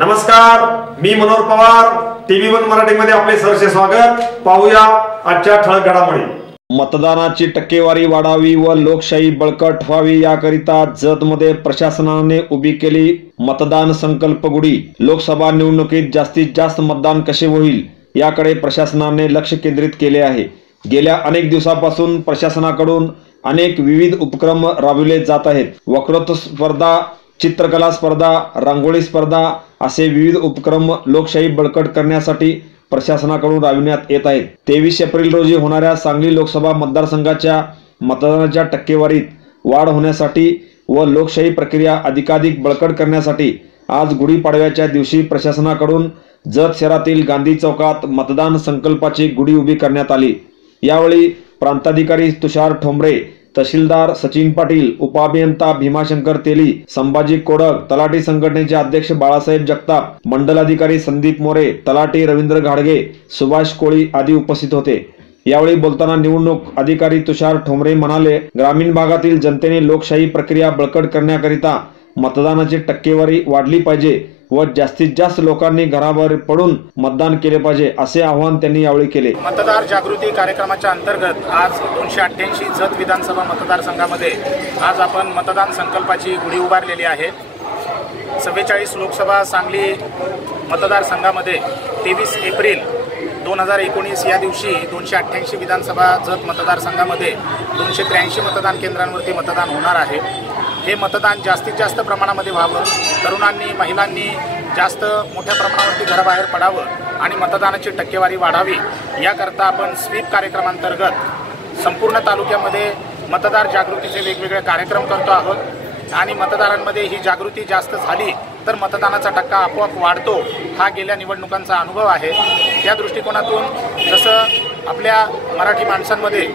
नमस्कार, मी मनोहर पवार. TV1 मराठीमध्ये आपले सहर्ष स्वागत. पाहूया आजच्या ठळक घडामोडी. मतदानाची टक्केवारी वाढावी व लोकशाही बळकट व्हावी याकरिता जतमध्ये प्रशासनाने उभी केली मतदान संकल्प गुढी. लोकसभा निवडणुकीत जास्तीत जास्त मतदान कसे होईल याकडे प्रशासनाने लक्ष केंद्रित केले आहे. गेल्या अनेक दिवसापासून प्रशासनाकडून अनेक विविध उपक्रम राबविले जात आहेत. वक्तृत्व स्पर्धा, चित्रकला स्पर्धा, रांगोळी स्पर्धा असे विविध उपक्रम लोकशाही बळकट करण्यासाठी प्रशासनाकडून राबविण्यात येत आहेत. 23 एप्रिल रोजी होणाऱ्या सांगली लोकसभा मतदारसंघाच्या मतदानाच्या टक्केवारीत वाढ होण्यासाठी व लोकशाही प्रक्रिया अधिकाधिक बळकट करण्यासाठी आज गुढीपाडव्याच्या दिवशी प्रशासनाकडून जत शहरातील गांधी चौकात मतदान संकल्पाची गुढी उभी करण्यात आली. यावेळी प्रांताधिकारी तुषार ठोंबरे, तहसीलदार सचिन पाटील, उपअभियंता भीमाशंकर तेली, संभाजी कोडक, तलाठी संघटनेचे अध्यक्ष बाळासाहेब जगताप, मंडलाधिकारी संदीप मोरे, तलाठी रवींद्र घाडगे, सुभाष कोळी आदी उपस्थित होते. यावेळी बोलताना निवडणूक अधिकारी तुषार ठोंबरे म्हणाले, ग्रामीण भागातील जनतेने लोकशाही प्रक्रिया बळकट करण्याकरिता मतदानाची टक्केवारी वाढली पाहिजे व जास्तीत जास्त लोकांनी घराबाहेर पडून मतदान केले पाहिजे असे आवाहन त्यांनी यावेळी केले. मतदार जागृती कार्यक्रमाच्या अंतर्गत आज 288 जत विधानसभा मतदारसंघामध्ये आज आपण मतदान संकल्पाची गुढी उभारलेली आहे. 44 लोकसभा सांगली मतदारसंघामध्ये 23 एप्रिल 2019 या दिवशी 288 विधानसभा जत मतदारसंघामध्ये 283 मतदान केंद्रांवरती मतदान होणार आहे. हे मतदान जास्तीत जास्त प्रमाणामध्ये व्हावं, तरुणांनी, महिलांनी जास्त मोठ्या प्रमाणावरती घराबाहेर पडावं आणि मतदानाची टक्केवारी वाढावी याकरता आपण स्वीप कार्यक्रमांतर्गत संपूर्ण तालुक्यामध्ये मतदार जागृतीचे वेगवेगळे कार्यक्रम करतो आहोत आणि मतदारांमध्ये ही जागृती जास्त झाली तर मतदानाचा टक्का आपोआप वाढतो, हा गेल्या निवडणुकांचा अनुभव आहे. त्या दृष्टिकोनातून जसं आपल्या मराठी माणसांमध्ये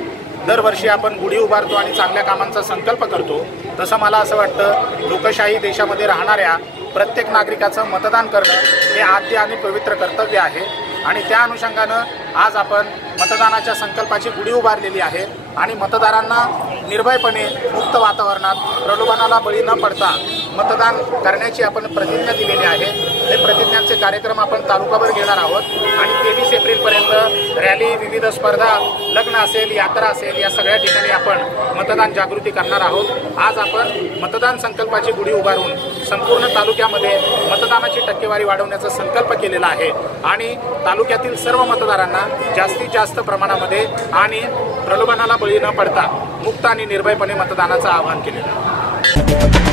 दरवर्षी आपण गुढी उभारतो आणि चांगल्या कामांचा संकल्प करतो, तसं मला असं वाटतं लोकशाही देशामध्ये राहणाऱ्या प्रत्येक नागरिकाचं मतदान करणं हे आद्य आणि पवित्र कर्तव्य आहे आणि त्या अनुषंगानं आज आपण मतदानाच्या संकल्पाची गुढी उभारलेली आहे आणि मतदारांना निर्भयपणे मुक्त वातावरणात प्रलोभनाला बळी न पडता मतदान करण्याची आपण प्रतिज्ञा दिलेली आहे. हे प्रतिज्ञांचे कार्यक्रम आपण तालुकाभर घेणार आहोत आणि 23 एप्रिलपर्यंत रॅली, विविध स्पर्धा, लग्न असेल, यात्रा असेल, या सगळ्या ठिकाणी आपण मतदान जागृती करणार आहोत. आज आपण मतदान संकल्पाची गुढी उभारून संपूर्ण तालुक्यामध्ये मतदानाची टक्केवारी वाढवण्याचा संकल्प केलेला आहे आणि तालुक्यातील सर्व मतदारांना जास्तीत जास्त प्रमाणामध्ये आणि प्रलोभनाला बळी न पडता मुक्त आणि निर्भयपणे मतदानाचं आवाहन केलेलं आहे.